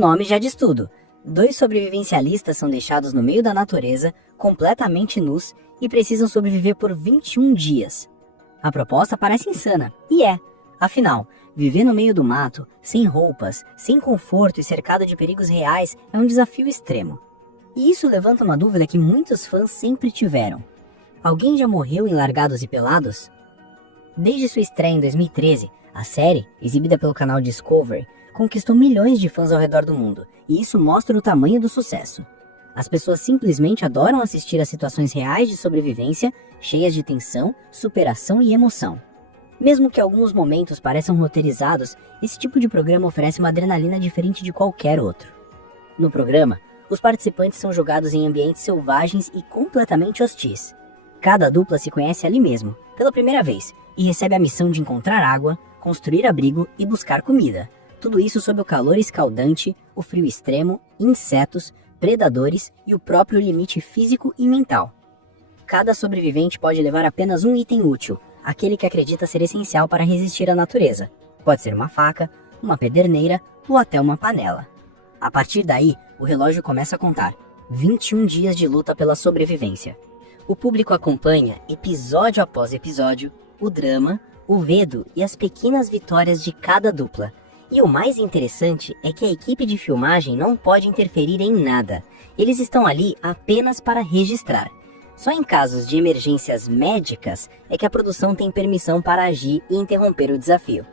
nome já diz tudo. 2 sobrevivencialistas são deixados no meio da natureza, completamente nus, e precisam sobreviver por 21 dias. A proposta parece insana, e é. Afinal, viver no meio do mato, sem roupas, sem conforto e cercado de perigos reais é um desafio extremo. E isso levanta uma dúvida que muitos fãs sempre tiveram. Alguém já morreu em Largados e Pelados? Desde sua estreia em 2013, a série, exibida pelo canal Discovery, conquistou milhões de fãs ao redor do mundo, e isso mostra o tamanho do sucesso. As pessoas simplesmente adoram assistir a situações reais de sobrevivência, cheias de tensão, superação e emoção. Mesmo que alguns momentos pareçam roteirizados, esse tipo de programa oferece uma adrenalina diferente de qualquer outro. No programa, os participantes são jogados em ambientes selvagens e completamente hostis. Cada dupla se conhece ali mesmo, pela primeira vez, e recebe a missão de encontrar água, construir abrigo e buscar comida. Tudo isso sob o calor escaldante, o frio extremo, insetos, predadores e o próprio limite físico e mental. Cada sobrevivente pode levar apenas um item útil, aquele que acredita ser essencial para resistir à natureza. Pode ser uma faca, uma pederneira ou até uma panela. A partir daí, o relógio começa a contar. 21 dias de luta pela sobrevivência. O público acompanha, episódio após episódio, o drama, o medo e as pequenas vitórias de cada dupla. E o mais interessante é que a equipe de filmagem não pode interferir em nada. Eles estão ali apenas para registrar. Só em casos de emergências médicas é que a produção tem permissão para agir e interromper o desafio.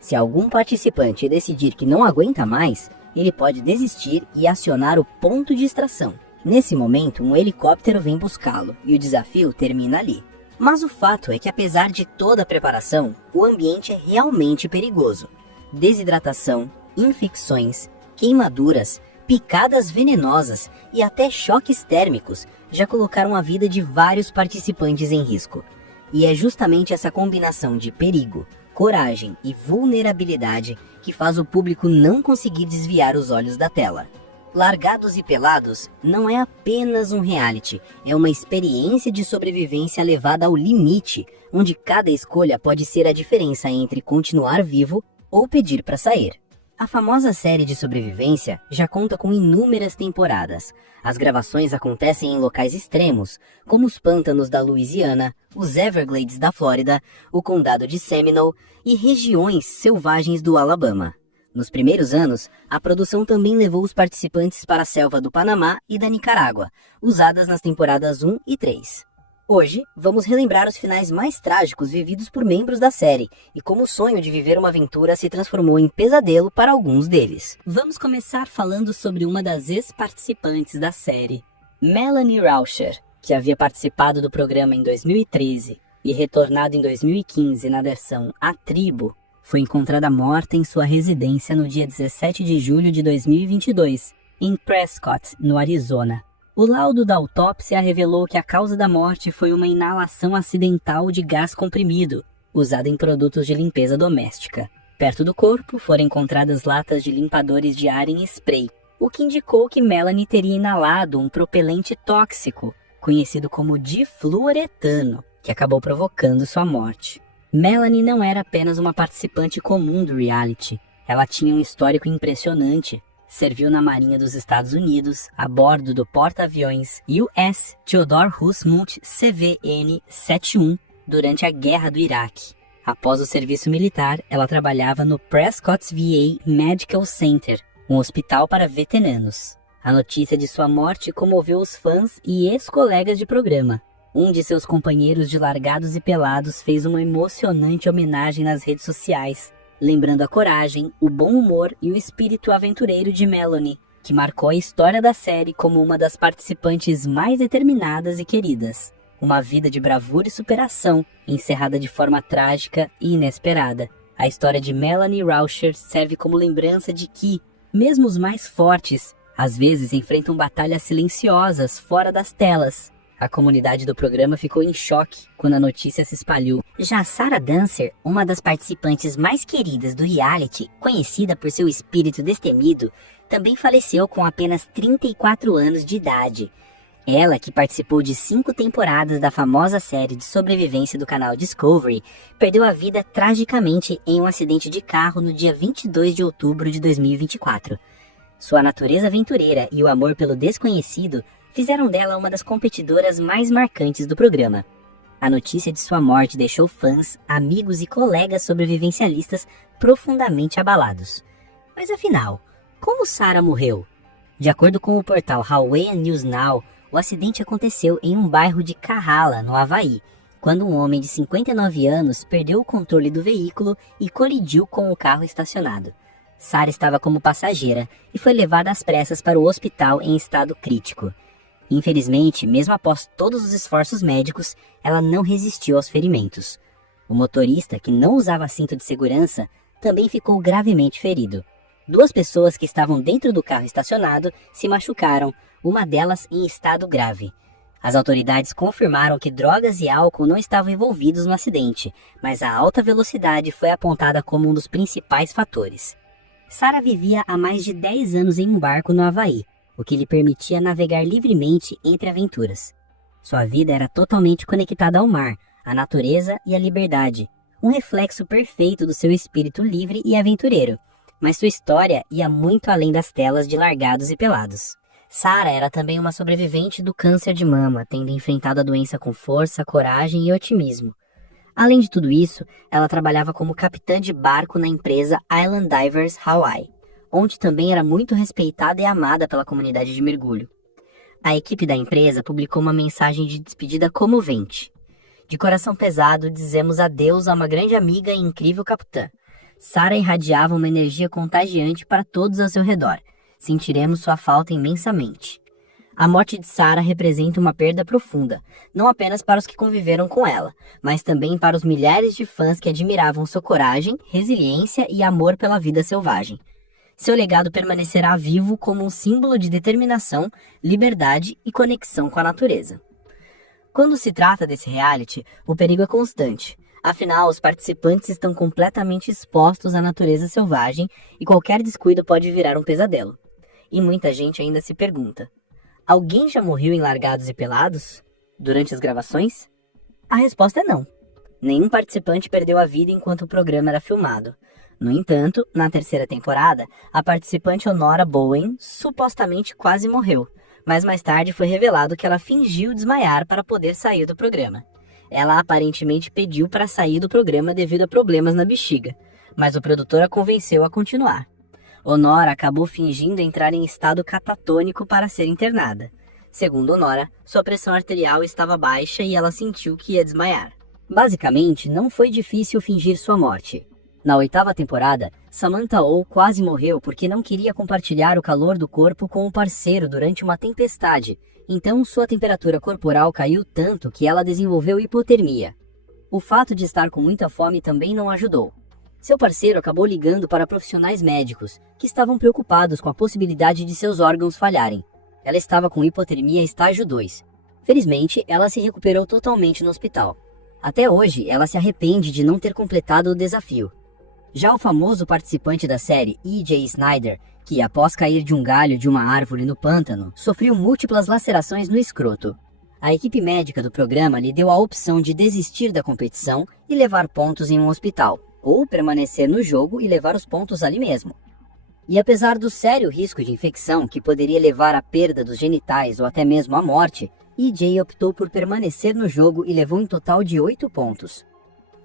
Se algum participante decidir que não aguenta mais, ele pode desistir e acionar o ponto de extração. Nesse momento, um helicóptero vem buscá-lo e o desafio termina ali. Mas o fato é que, apesar de toda a preparação, o ambiente é realmente perigoso. Desidratação, infecções, queimaduras, picadas venenosas e até choques térmicos já colocaram a vida de vários participantes em risco. E é justamente essa combinação de perigo, coragem e vulnerabilidade que faz o público não conseguir desviar os olhos da tela. Largados e Pelados não é apenas um reality, é uma experiência de sobrevivência levada ao limite, onde cada escolha pode ser a diferença entre continuar vivo ou pedir para sair. A famosa série de sobrevivência já conta com inúmeras temporadas. As gravações acontecem em locais extremos, como os pântanos da Louisiana, os Everglades da Flórida, o condado de Seminole e regiões selvagens do Alabama. Nos primeiros anos, a produção também levou os participantes para a selva do Panamá e da Nicarágua, usadas nas temporadas 1 e 3. Hoje, vamos relembrar os finais mais trágicos vividos por membros da série e como o sonho de viver uma aventura se transformou em pesadelo para alguns deles. Vamos começar falando sobre uma das ex-participantes da série, Melanie Rauscher, que havia participado do programa em 2013 e retornado em 2015 na versão A Tribo, foi encontrada morta em sua residência no dia 17 de julho de 2022, em Prescott, no Arizona. O laudo da autópsia revelou que a causa da morte foi uma inalação acidental de gás comprimido, usado em produtos de limpeza doméstica. Perto do corpo foram encontradas latas de limpadores de ar em spray, o que indicou que Melanie teria inalado um propelente tóxico, conhecido como difluoretano, que acabou provocando sua morte. Melanie não era apenas uma participante comum do reality, ela tinha um histórico impressionante. Serviu na Marinha dos Estados Unidos, a bordo do porta-aviões US Theodore Roosevelt CVN-71 durante a Guerra do Iraque. Após o serviço militar, ela trabalhava no Prescott's VA Medical Center, um hospital para veteranos. A notícia de sua morte comoveu os fãs e ex-colegas de programa. Um de seus companheiros de Largados e Pelados fez uma emocionante homenagem nas redes sociais, lembrando a coragem, o bom humor e o espírito aventureiro de Melanie, que marcou a história da série como uma das participantes mais determinadas e queridas. Uma vida de bravura e superação, encerrada de forma trágica e inesperada. A história de Melanie Rauscher serve como lembrança de que, mesmo os mais fortes, às vezes enfrentam batalhas silenciosas fora das telas. A comunidade do programa ficou em choque quando a notícia se espalhou. Já Sarah Dancer, uma das participantes mais queridas do reality, conhecida por seu espírito destemido, também faleceu com apenas 34 anos de idade. Ela, que participou de 5 temporadas da famosa série de sobrevivência do canal Discovery, perdeu a vida tragicamente em um acidente de carro no dia 22 de outubro de 2024. Sua natureza aventureira e o amor pelo desconhecido fizeram dela uma das competidoras mais marcantes do programa. A notícia de sua morte deixou fãs, amigos e colegas sobrevivencialistas profundamente abalados. Mas afinal, como Sarah morreu? De acordo com o portal Hawaiian News Now, o acidente aconteceu em um bairro de Kahala, no Havaí, quando um homem de 59 anos perdeu o controle do veículo e colidiu com o carro estacionado. Sarah estava como passageira e foi levada às pressas para o hospital em estado crítico. Infelizmente, mesmo após todos os esforços médicos, ela não resistiu aos ferimentos. O motorista, que não usava cinto de segurança, também ficou gravemente ferido. 2 pessoas que estavam dentro do carro estacionado se machucaram, uma delas em estado grave. As autoridades confirmaram que drogas e álcool não estavam envolvidos no acidente, mas a alta velocidade foi apontada como um dos principais fatores. Sarah vivia há mais de 10 anos em um barco no Havaí, o que lhe permitia navegar livremente entre aventuras. Sua vida era totalmente conectada ao mar, à natureza e à liberdade, um reflexo perfeito do seu espírito livre e aventureiro, mas sua história ia muito além das telas de Largados e Pelados. Sarah era também uma sobrevivente do câncer de mama, tendo enfrentado a doença com força, coragem e otimismo. Além de tudo isso, ela trabalhava como capitã de barco na empresa Island Divers Hawaii, onde também era muito respeitada e amada pela comunidade de mergulho. A equipe da empresa publicou uma mensagem de despedida comovente. De coração pesado, dizemos adeus a uma grande amiga e incrível capitã. Sarah irradiava uma energia contagiante para todos ao seu redor. Sentiremos sua falta imensamente. A morte de Sarah representa uma perda profunda, não apenas para os que conviveram com ela, mas também para os milhares de fãs que admiravam sua coragem, resiliência e amor pela vida selvagem. Seu legado permanecerá vivo como um símbolo de determinação, liberdade e conexão com a natureza. Quando se trata desse reality, o perigo é constante. Afinal, os participantes estão completamente expostos à natureza selvagem e qualquer descuido pode virar um pesadelo. E muita gente ainda se pergunta: alguém já morreu em Largados e Pelados? Durante as gravações? A resposta é não. Nenhum participante perdeu a vida enquanto o programa era filmado. No entanto, na 3ª temporada, a participante Honora Bowen supostamente quase morreu, mas mais tarde foi revelado que ela fingiu desmaiar para poder sair do programa. Ela aparentemente pediu para sair do programa devido a problemas na bexiga, mas o produtor a convenceu a continuar. Honora acabou fingindo entrar em estado catatônico para ser internada. Segundo Honora, sua pressão arterial estava baixa e ela sentiu que ia desmaiar. Basicamente, não foi difícil fingir sua morte. Na 8ª temporada, Samantha Oh quase morreu porque não queria compartilhar o calor do corpo com o parceiro durante uma tempestade, então sua temperatura corporal caiu tanto que ela desenvolveu hipotermia. O fato de estar com muita fome também não ajudou. Seu parceiro acabou ligando para profissionais médicos, que estavam preocupados com a possibilidade de seus órgãos falharem. Ela estava com hipotermia estágio 2. Felizmente, ela se recuperou totalmente no hospital. Até hoje, ela se arrepende de não ter completado o desafio. Já o famoso participante da série, E.J. Snyder, que após cair de um galho de uma árvore no pântano, sofreu múltiplas lacerações no escroto. A equipe médica do programa lhe deu a opção de desistir da competição e levar pontos em um hospital, ou permanecer no jogo e levar os pontos ali mesmo. E apesar do sério risco de infecção que poderia levar à perda dos genitais ou até mesmo à morte, E.J. optou por permanecer no jogo e levou um total de 8 pontos.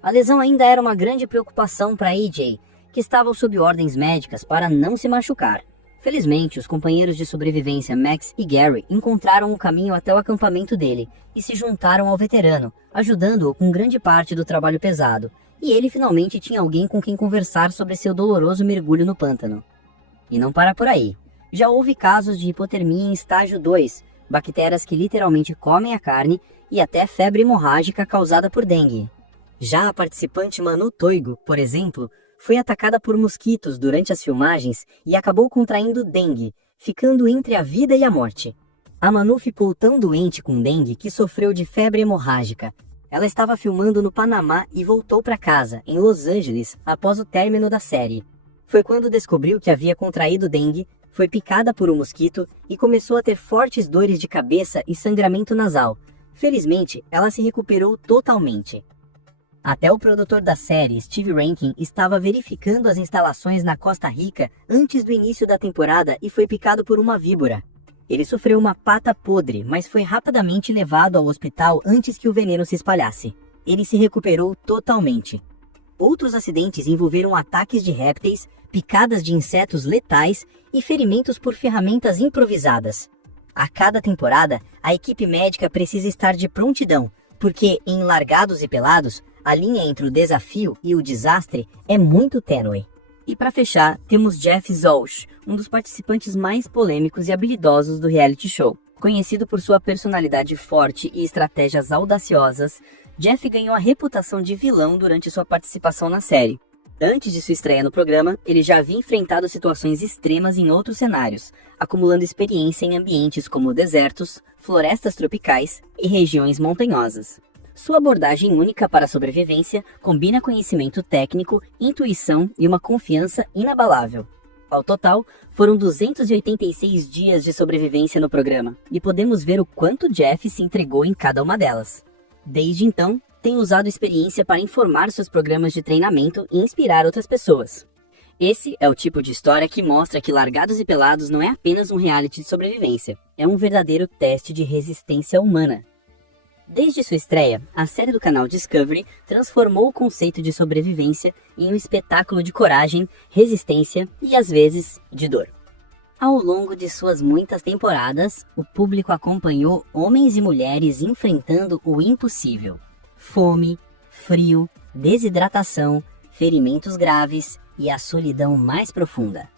A lesão ainda era uma grande preocupação para E.J., que estava sob ordens médicas para não se machucar. Felizmente, os companheiros de sobrevivência Max e Gary encontraram o caminho até o acampamento dele e se juntaram ao veterano, ajudando-o com grande parte do trabalho pesado, e ele finalmente tinha alguém com quem conversar sobre seu doloroso mergulho no pântano. E não para por aí. Já houve casos de hipotermia em estágio 2, bactérias que literalmente comem a carne, e até febre hemorrágica causada por dengue. Já a participante Manu Toigo, por exemplo, foi atacada por mosquitos durante as filmagens e acabou contraindo dengue, ficando entre a vida e a morte. A Manu ficou tão doente com dengue que sofreu de febre hemorrágica. Ela estava filmando no Panamá e voltou para casa, em Los Angeles, após o término da série. Foi quando descobriu que havia contraído dengue, foi picada por um mosquito e começou a ter fortes dores de cabeça e sangramento nasal. Felizmente, ela se recuperou totalmente. Até o produtor da série, Steve Rankin, estava verificando as instalações na Costa Rica antes do início da temporada e foi picado por uma víbora. Ele sofreu uma pata podre, mas foi rapidamente levado ao hospital antes que o veneno se espalhasse. Ele se recuperou totalmente. Outros acidentes envolveram ataques de répteis, picadas de insetos letais e ferimentos por ferramentas improvisadas. A cada temporada, a equipe médica precisa estar de prontidão, porque em Largados e Pelados, a linha entre o desafio e o desastre é muito tênue. E para fechar, temos Jeff Zolsch, um dos participantes mais polêmicos e habilidosos do reality show. Conhecido por sua personalidade forte e estratégias audaciosas, Jeff ganhou a reputação de vilão durante sua participação na série. Antes de sua estreia no programa, ele já havia enfrentado situações extremas em outros cenários, acumulando experiência em ambientes como desertos, florestas tropicais e regiões montanhosas. Sua abordagem única para a sobrevivência combina conhecimento técnico, intuição e uma confiança inabalável. Ao total, foram 286 dias de sobrevivência no programa, e podemos ver o quanto Jeff se entregou em cada uma delas. Desde então, tem usado a experiência para informar seus programas de treinamento e inspirar outras pessoas. Esse é o tipo de história que mostra que Largados e Pelados não é apenas um reality de sobrevivência, é um verdadeiro teste de resistência humana. Desde sua estreia, a série do canal Discovery transformou o conceito de sobrevivência em um espetáculo de coragem, resistência e, às vezes, de dor. Ao longo de suas muitas temporadas, o público acompanhou homens e mulheres enfrentando o impossível. Fome, frio, desidratação, ferimentos graves e a solidão mais profunda.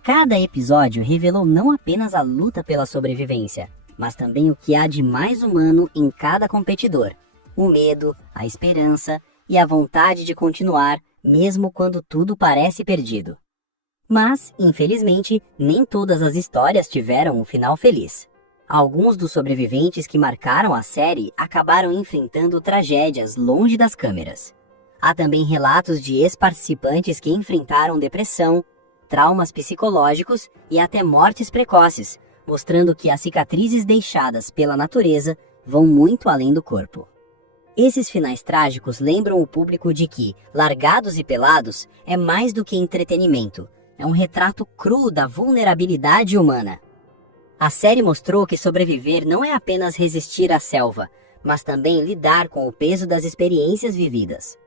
Cada episódio revelou não apenas a luta pela sobrevivência, mas também o que há de mais humano em cada competidor. O medo, a esperança e a vontade de continuar, mesmo quando tudo parece perdido. Mas, infelizmente, nem todas as histórias tiveram um final feliz. Alguns dos sobreviventes que marcaram a série acabaram enfrentando tragédias longe das câmeras. Há também relatos de ex-participantes que enfrentaram depressão, traumas psicológicos e até mortes precoces, mostrando que as cicatrizes deixadas pela natureza vão muito além do corpo. Esses finais trágicos lembram o público de que Largados e Pelados é mais do que entretenimento, é um retrato cru da vulnerabilidade humana. A série mostrou que sobreviver não é apenas resistir à selva, mas também lidar com o peso das experiências vividas.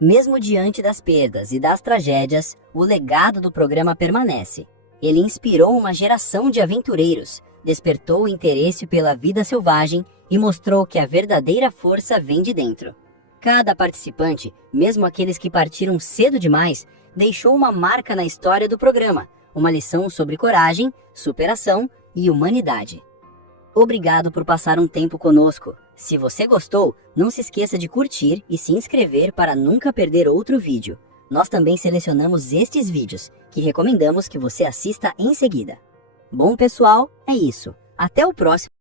Mesmo diante das perdas e das tragédias, o legado do programa permanece. Ele inspirou uma geração de aventureiros, despertou o interesse pela vida selvagem e mostrou que a verdadeira força vem de dentro. Cada participante, mesmo aqueles que partiram cedo demais, deixou uma marca na história do programa, uma lição sobre coragem, superação e humanidade. Obrigado por passar um tempo conosco. Se você gostou, não se esqueça de curtir e se inscrever para nunca perder outro vídeo. Nós também selecionamos estes vídeos, que recomendamos que você assista em seguida. Bom pessoal, é isso. Até o próximo.